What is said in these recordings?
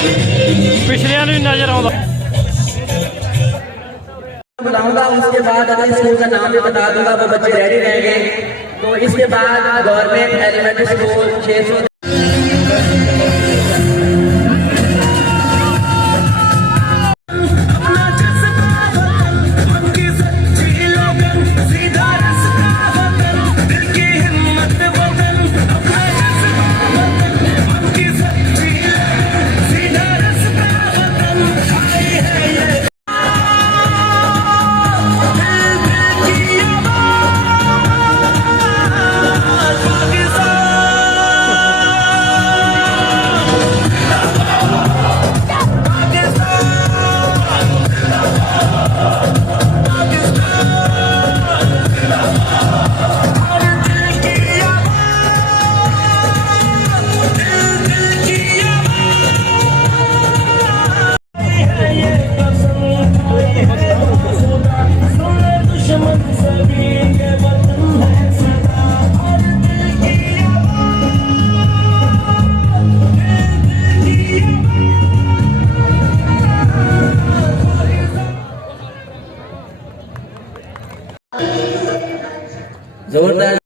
पिछलियां भी नजर आता बुलाऊंगा। उसके बाद अगर स्कूल का नाम भी बता दूंगा, वो बच्चे रेडी रहेंगे। तो इसके बाद गवर्नमेंट एलिमेंट्री स्कूल 600। जोरदार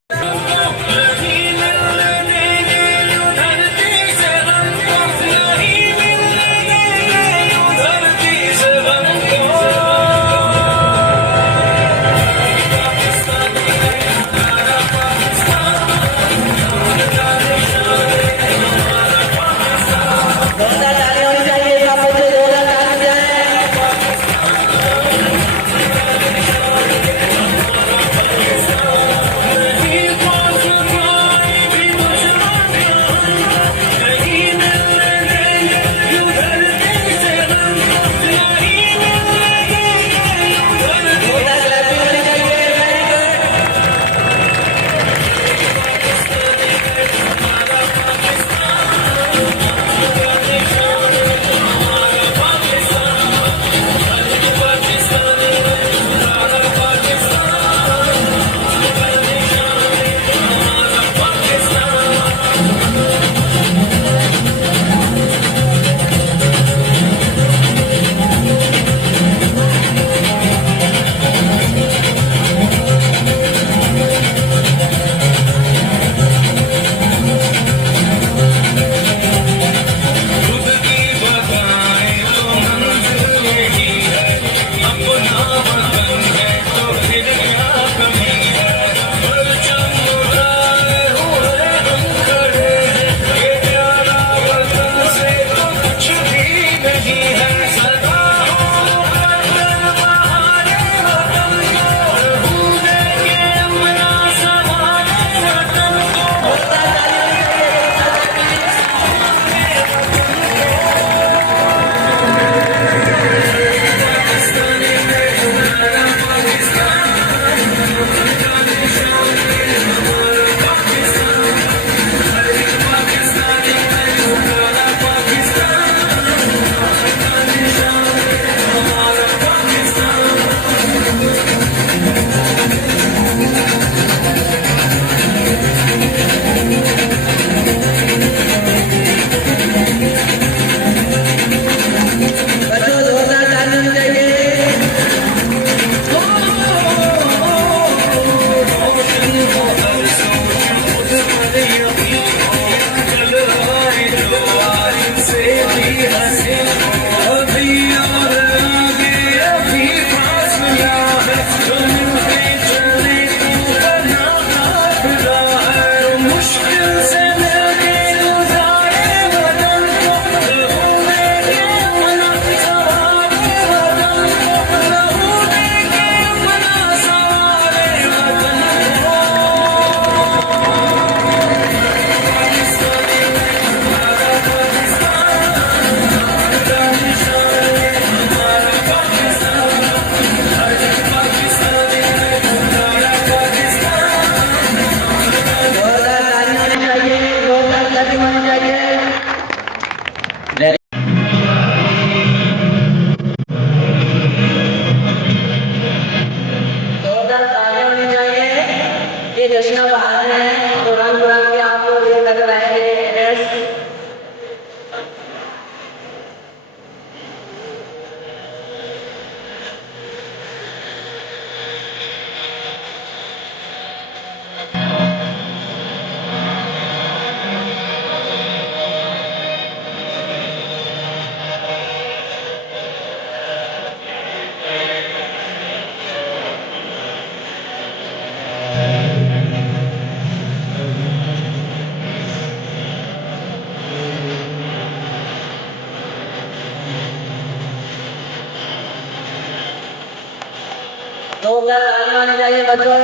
जोरदार तालियां होनी चाहिए बच्चों।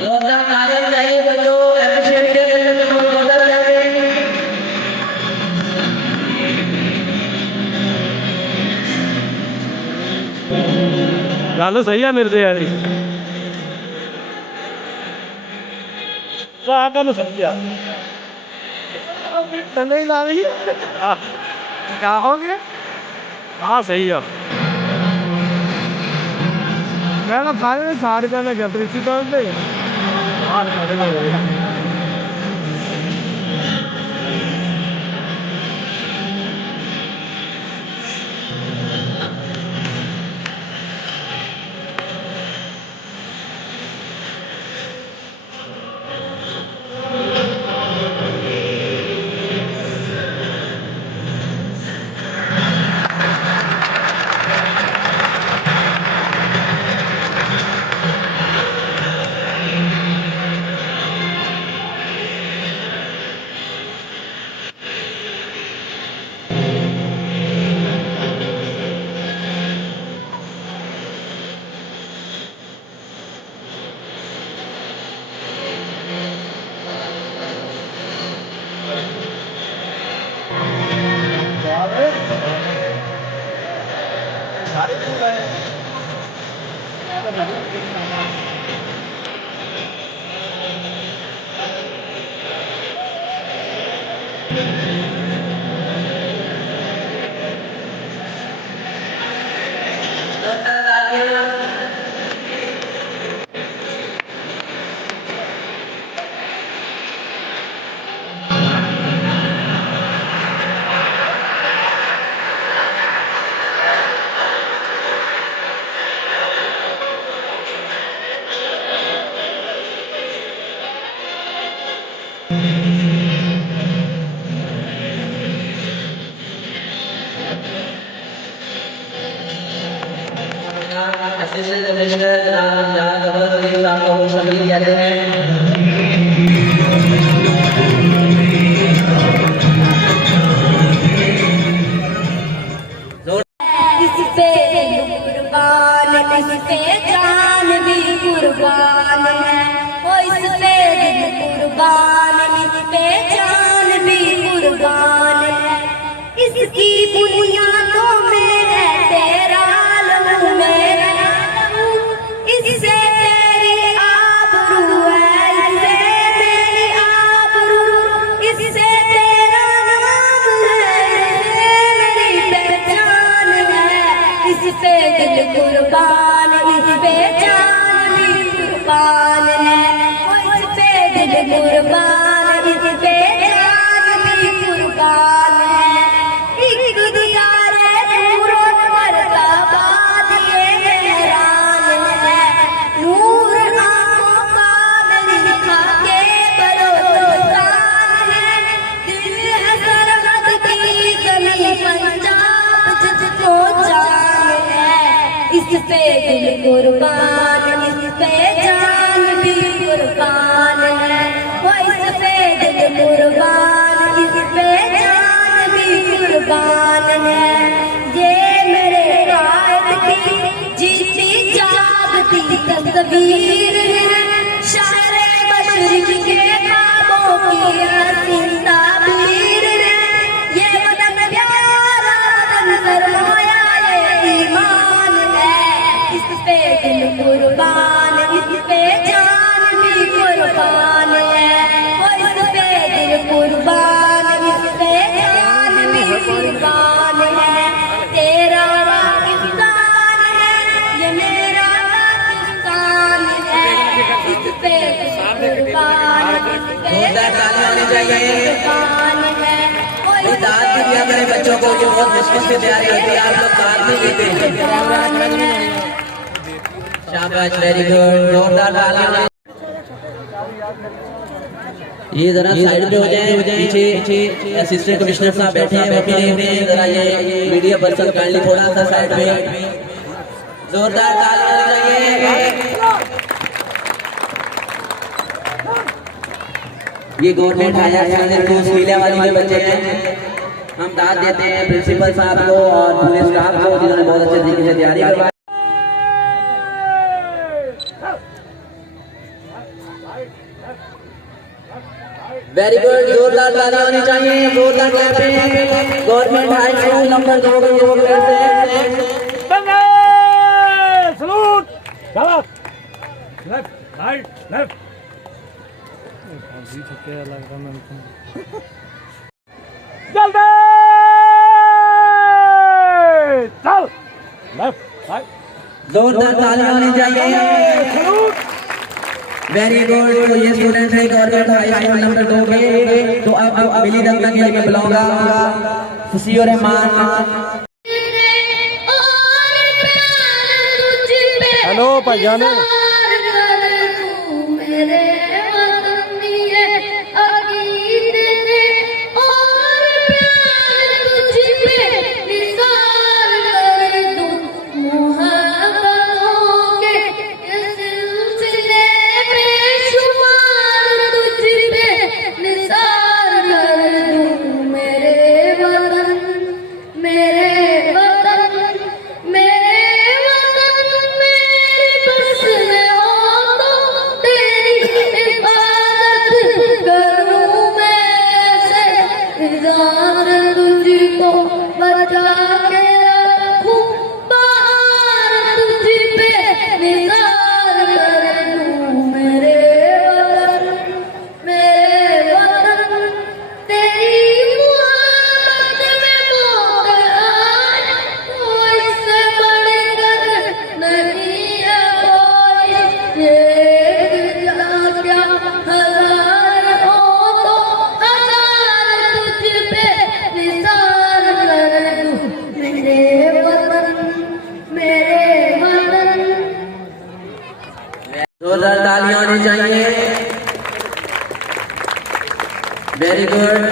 जोरदार तालियां होनी चाहिए बच्चों। एप्रिशिएट कीजिए बच्चों को जोरदार तालियां। गल सही है मेरे यार गल सही है नहीं ला रही क्या हो गया हाँ सही है मैं तो सारे सारे जाने गया इसी तरह से असिस्टेंट कमिश्नर जनाब जान जबर अली साहब को शमील कहते हैं। इस पे कुर्बान इस पे जान भी कुर्बान है ओ इस पे दिल कुर्बान इस पे जान भी कुर्बान है इसकी बुनियादों में है तेरा लहू मेरा लहू इससे तेरी आबरू है इससे मेरी आबरू इससे तेरा नाम है इससे मेरी पहचान है इस पे दिल कुर्बान इस पे जान भी कुर्बान है ओ इस पे दिल कुर्बान इस पे जान भी कुर्बान है एक गुजारे नूरों मरता बाद ये मेहरान है नूर आंखों का मेरी खाके बलोचिस्तान है दिल है सरहद की जमी पंजाब जिसको जान है इस पे दिल कुर्बान इस पे जान भी कुर्बान है वो इस पे दिल कुर्बान इस पे जान भी कुर्बान है ये मेरे कायद की जीती जागती तस्वीर है शायरे मशरिक के ख्वाबों की हसीन ताबीर है ये वतन प्यारा वतन सरमाया ये ईमान है इस पे दिल कुर्बान इस पे जान भी कुर्बान है वो इस पे दिल कुर्बान इस पे जान भी कुर्बान है तेरा पाकिस्तान है ये मेरा पाकिस्तान चाहिए। दाद भी दिया करें बच्चों को, ये बहुत मुश्किल से तैयारी होती है, आप लोग दाद नहीं देते। शाबाश, वेरी गुड, जोरदार तालियां। ये जरा साइड पे हो जाए, पीछे असिस्टेंट कमिश्नर साहब बैठे हैं, वो भी देखते हैं, जरा ये मीडिया पर्सन काइंडली थोड़ा सा साइड पे, जोरदार तालियां लगाइए। ये गवर्नमेंट हायर सेकेंडरी स्कूल सीला वाली के बच्चे हैं, हम दाद देते हैं प्रिंसिपल साहब को और पूरे स्टाफ को जिन्होंने बहुत अच्छे तरीके से तैयारी करवाई। वेरी गुड, जोरदार तालियां होनी चाहिए, जोरदार clapping. Government high school number 2 के युवक सलूट, गलत, लेफ्ट, राइट, लेफ्ट। जल्दी चल, लेफ्ट, राइट। जोरदार तालियां होनी चाहिए। वेरी गुड, तो ये स्टूडेंट है गवर्नमेंट हाई स्कूल नंबर 2 के। तो अब मिली दंगल के लिए मैं बुलाऊंगा खुशियों रहमान। हेलो भाईजान, जोरदार तालियां होनी चाहिए। वेरी गुड,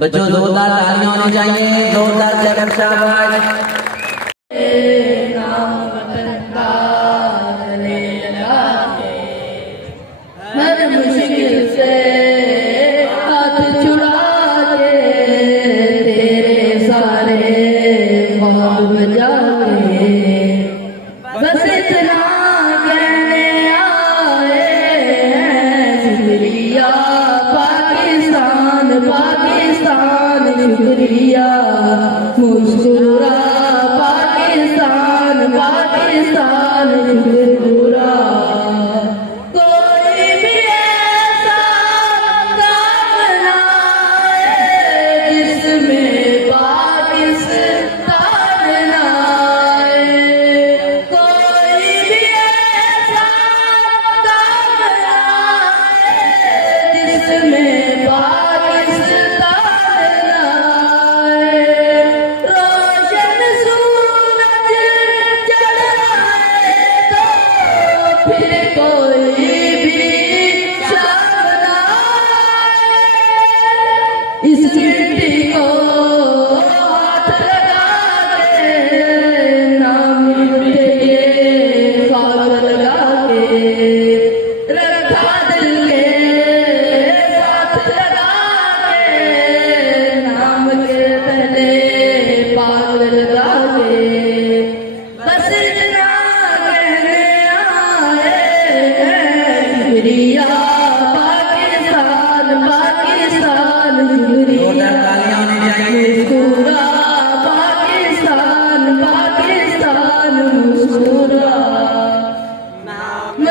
बच्चों जोरदार तालियां होनी चाहिए, जोरदार क्लैप, शाबाश। हर मुश्किल से हाथ छुड़ा के तेरे सारे ख्वाब बजा के बस इतना कहने आए हैं, शुक्रिया पाकिस्तान, पाकिस्तान शुक्रिया, मुस्कुरा पाकिस्तान, पाकिस्तान मुस्कुरा। कोई भी ऐसा काम ना आए जिसमें पाकिस्तान ना आए, कोई भी ऐसा काम ना आए जिसमें पाकिस्तान ना आए। रोशन सूरज चढ़ आए तो फिर कोई भी शाम ना आए, इस मिट्टी को हाथ लगा के नाम मिटे ये ख्वाब लगा के, रखा दिल के साथ लगा के नाम के पहले पाग लगा के, बस इतना कहने आए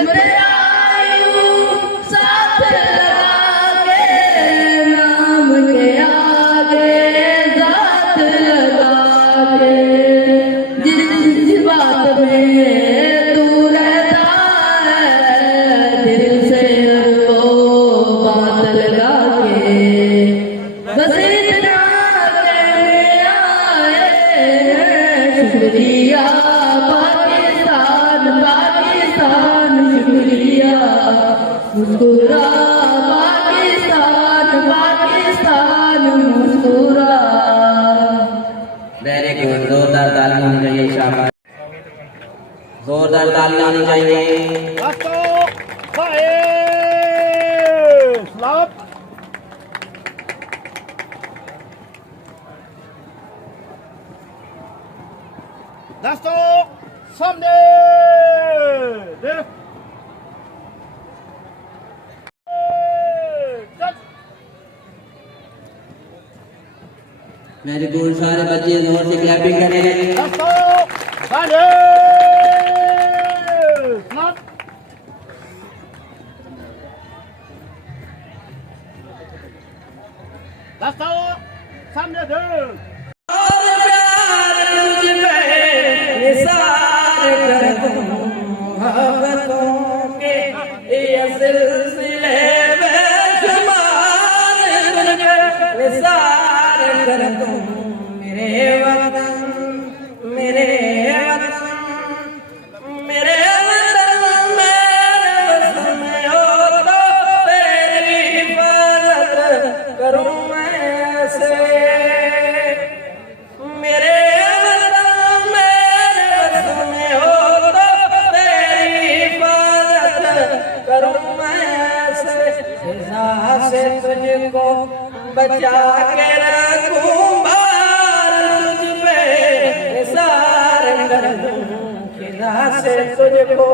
के आयु साथ लगा के, नाम के आगे साथ लगा के, जिस बात में तू रहता है दिल से वो बात लगा के, बस इतना कहने आए हैं, शुक्रिया पाकिस्तान पाकिस्तान शुक्रिया, मुस्कुरा पाकिस्तान पाकिस्तान मुस्कुरा। वेरी गुड, जोरदार तालियां होनी चाहिए, शाबाश, जोरदार तालियां होनी चाहिए। वेरी गुड, सारे बच्चे जोर से क्लैपिंग करें। तुझको बचा के रखूं, बार तुझ पे निसार कर दूं, खिला से तुझको